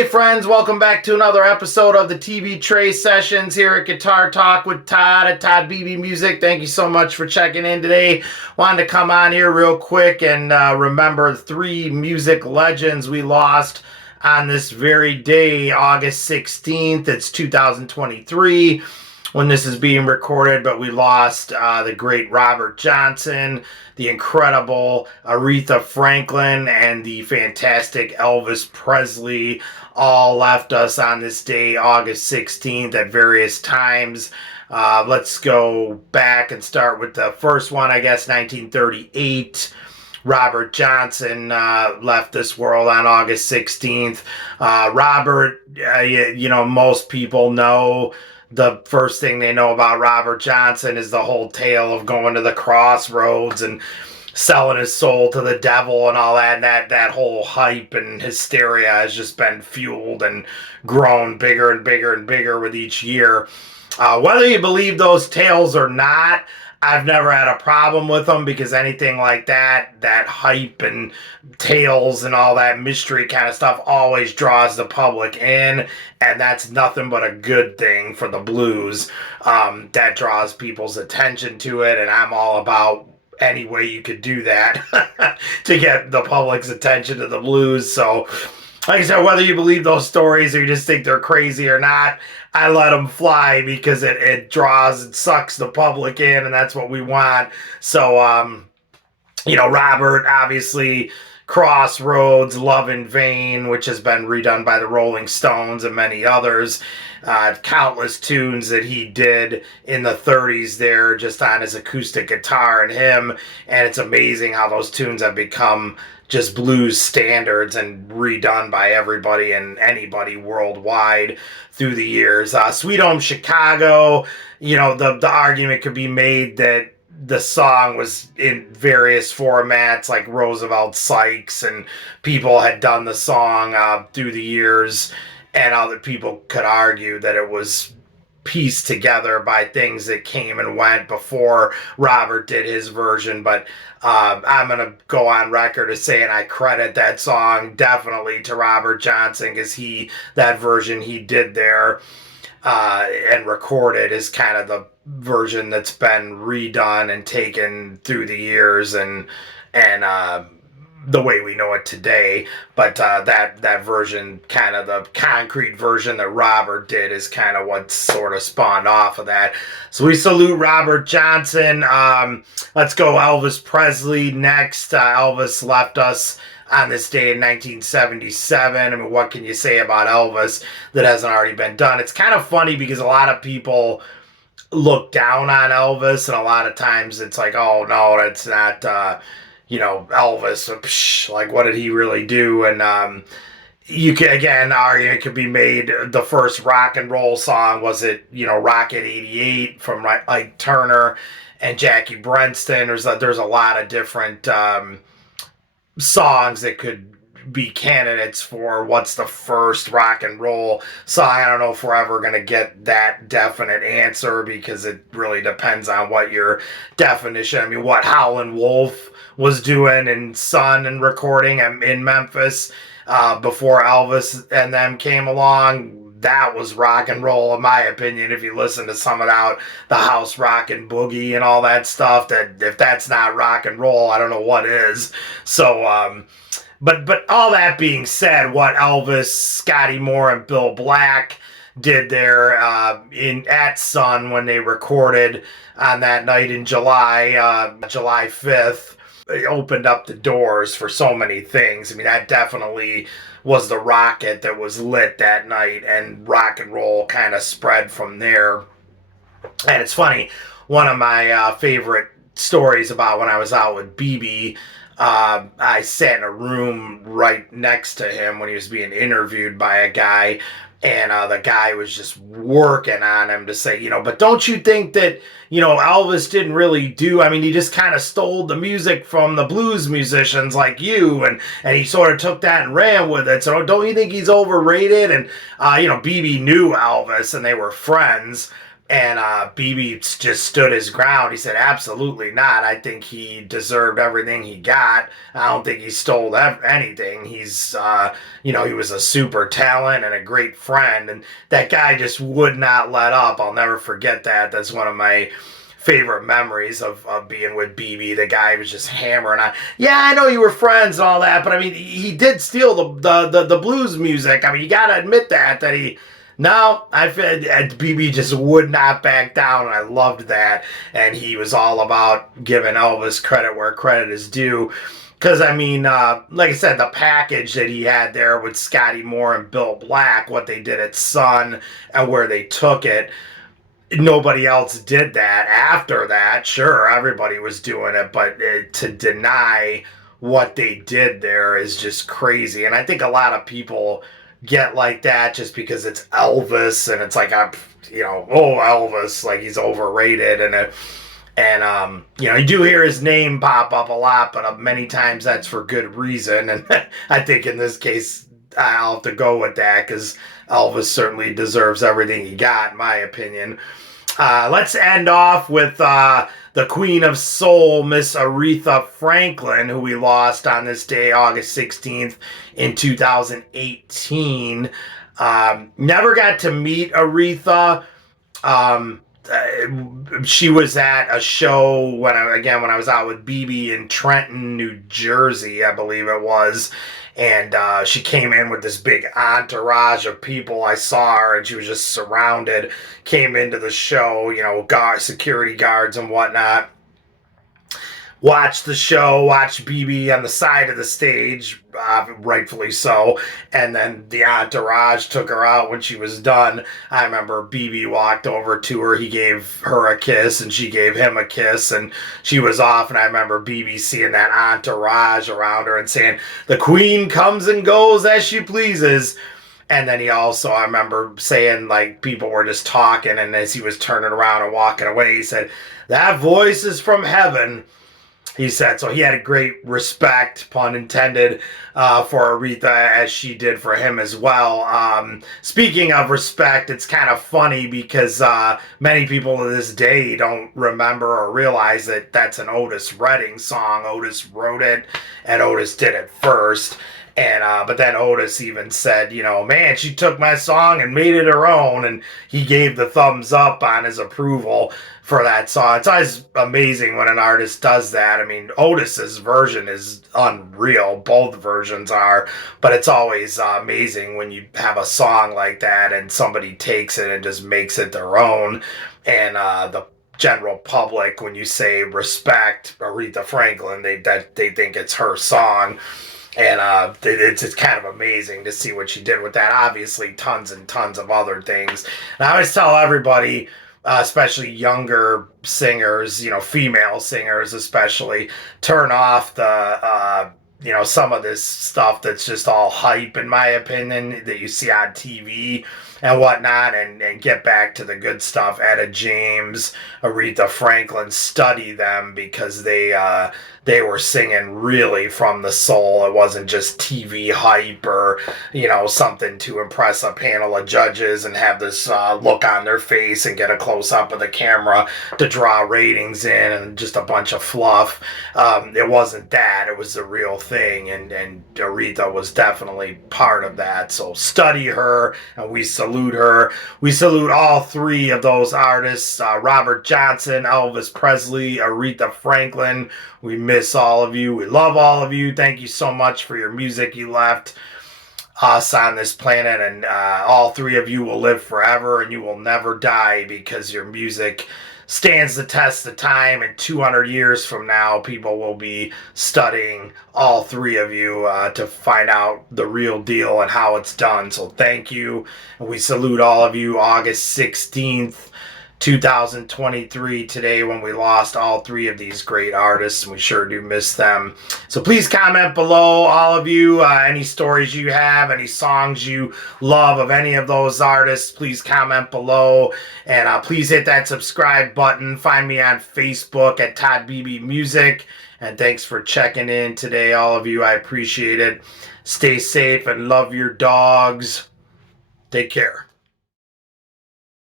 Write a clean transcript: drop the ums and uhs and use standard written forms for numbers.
Hey friends, welcome back to another episode of the tvtraysessions here at Guitar Talk with Todd at toddbeebemusic. Thank you so much for checking in today. Wanted to come on here real quick and remember three music legends we lost on this very day, August 16th. It's 2023 when this is being recorded, but we lost the great Robert Johnson, the incredible Aretha Franklin, and the fantastic Elvis Presley. All left us on this day, August 16th, at various times. Let's go back and start with the first one, I guess, 1938. Robert Johnson left this world on August 16th. Robert, most people know the first thing they know about Robert Johnson is the whole tale of going to the crossroads and selling his soul to the devil and all that. And that whole hype and hysteria has just been fueled and grown bigger and bigger and bigger with each year. Whether you believe those tales or not, I've never had a problem with them, because anything like that hype and tales and all that mystery kind of stuff always draws the public in, and that's nothing but a good thing for the blues. That draws people's attention to it, and I'm all about any way you could do that to get the public's attention to the blues. So, like I said, whether you believe those stories or you just think they're crazy or not, I let them fly, because it draws and sucks the public in, and that's what we want. So, Robert, obviously, Crossroads, Love in Vain, which has been redone by the Rolling Stones and many others. Countless tunes that he did in the 30s there just on his acoustic guitar and him. And it's amazing how those tunes have become just blues standards and redone by everybody and anybody worldwide through the years. Sweet Home Chicago, the argument could be made that the song was in various formats, like Roosevelt Sykes, and people had done the song through the years, and other people could argue that it was pieced together by things that came and went before Robert did his version. But I'm going to go on record as saying I credit that song definitely to Robert Johnson, because that version he did there and recorded is kind of the version that's been redone and taken through the years and the way we know it today. But that version, kind of the concrete version that Robert did, is kind of what sort of spawned off of that. So we salute Robert Johnson. Let's go Elvis Presley next. Elvis left us on this day in 1977. I mean, what can you say about Elvis that hasn't already been done? It's kind of funny, because a lot of people look down on Elvis, and a lot of times it's like, oh no, that's not Elvis, psh, like what did he really do? And you can, again, argument could be made, the first rock and roll song, was it Rocket 88 from Ike Turner and Jackie Brenston? There's a lot of different songs that could be candidates for what's the first rock and roll song. I don't know if we're ever going to get that definite answer, because it really depends on what your definition. I mean, what Howlin' Wolf was doing in Sun and recording in Memphis before Elvis and them came along, that was rock and roll, in my opinion. If you listen to some of the house rock and boogie and all that stuff, that if that's not rock and roll, I don't know what is. So but all that being said, what Elvis, Scotty Moore, and Bill Black did there at Sun when they recorded on that night in July 5th, it opened up the doors for so many things. I mean, that definitely was the rocket that was lit that night, and rock and roll kind of spread from there. And it's funny, one of my favorite stories about when I was out with Beebe, I sat in a room right next to him when he was being interviewed by a guy, and the guy was just working on him to say, but don't you think that, Elvis didn't really do, I mean, he just kind of stole the music from the blues musicians like you, and he sort of took that and ran with it, so don't you think he's overrated? And, Beebe knew Elvis, and they were friends. And Beebe just stood his ground. He said, absolutely not. I think he deserved everything he got. I don't think he stole anything. He's, he was a super talent and a great friend. And that guy just would not let up. I'll never forget that. That's one of my favorite memories of being with Beebe. The guy was just hammering on. Yeah, I know you were friends and all that, but I mean, he did steal the blues music. I mean, you got to admit that he. No, Beebe just would not back down, and I loved that. And he was all about giving Elvis credit where credit is due. Because, I mean, like I said, the package that he had there with Scotty Moore and Bill Black, what they did at Sun and where they took it, nobody else did that. After that, sure, everybody was doing it, but to deny what they did there is just crazy. And I think a lot of people get like that just because it's Elvis and it's like, Elvis, like he's overrated. And you do hear his name pop up a lot, but many times that's for good reason. And I think in this case, I'll have to go with that because Elvis certainly deserves everything he got, in my opinion. Let's end off with the Queen of Soul, Miss Aretha Franklin, who we lost on this day, August 16th in 2018. Never got to meet Aretha. She was at a show when I was out with Beebe in Trenton, New Jersey, I believe it was. And she came in with this big entourage of people. I saw her, and she was just surrounded. Came into the show, security guards and whatnot. Watched the show, watched Beebe on the side of the stage, rightfully so, and then the entourage took her out when she was done. I remember Beebe walked over to her, he gave her a kiss, and she gave him a kiss, and she was off, and I remember Beebe seeing that entourage around her and saying, "The queen comes and goes as she pleases." And then he also, I remember saying, like, people were just talking, and as he was turning around and walking away, he said, "That voice is from heaven." He said, so he had a great respect, pun intended, for Aretha, as she did for him as well. Speaking of respect, it's kind of funny because many people to this day don't remember or realize that that's an Otis Redding song. Otis wrote it, and Otis did it first. And but then Otis even said, man, she took my song and made it her own, and he gave the thumbs up on his approval for that song. It's always amazing when an artist does that. I mean, Otis's version is unreal. Both versions are, but it's always amazing when you have a song like that and somebody takes it and just makes it their own. And the general public, when you say respect Aretha Franklin, they think it's her song. And it's kind of amazing to see what she did with that. Obviously, tons and tons of other things. And I always tell everybody, especially younger singers, female singers especially, turn off the, some of this stuff that's just all hype, in my opinion, that you see on TV and whatnot, and get back to the good stuff. Etta James, Aretha Franklin, study them because they were singing really from the soul. It wasn't just TV hype or, something to impress a panel of judges and have this look on their face and get a close-up of the camera to draw ratings in and just a bunch of fluff. It wasn't that. It was the real thing, and Aretha was definitely part of that. So study her, and we salute her. We salute all three of those artists, Robert Johnson, Elvis Presley, Aretha Franklin. We miss all of you. We love all of you. Thank you so much for your music you left us on this planet. And all three of you will live forever, and you will never die because your music stands the test of time. And 200 years from now, people will be studying all three of you to find out the real deal and how it's done. So thank you. And we salute all of you. August 16th. 2023 today, when we lost all three of these great artists, and we sure do miss them. So please comment below, all of you, any stories you have, any songs you love of any of those artists. Please comment below, and please hit that subscribe button. Find me on Facebook at toddbeebemusic, and thanks for checking in today, all of you. I appreciate it. Stay safe and love your dogs. Take care.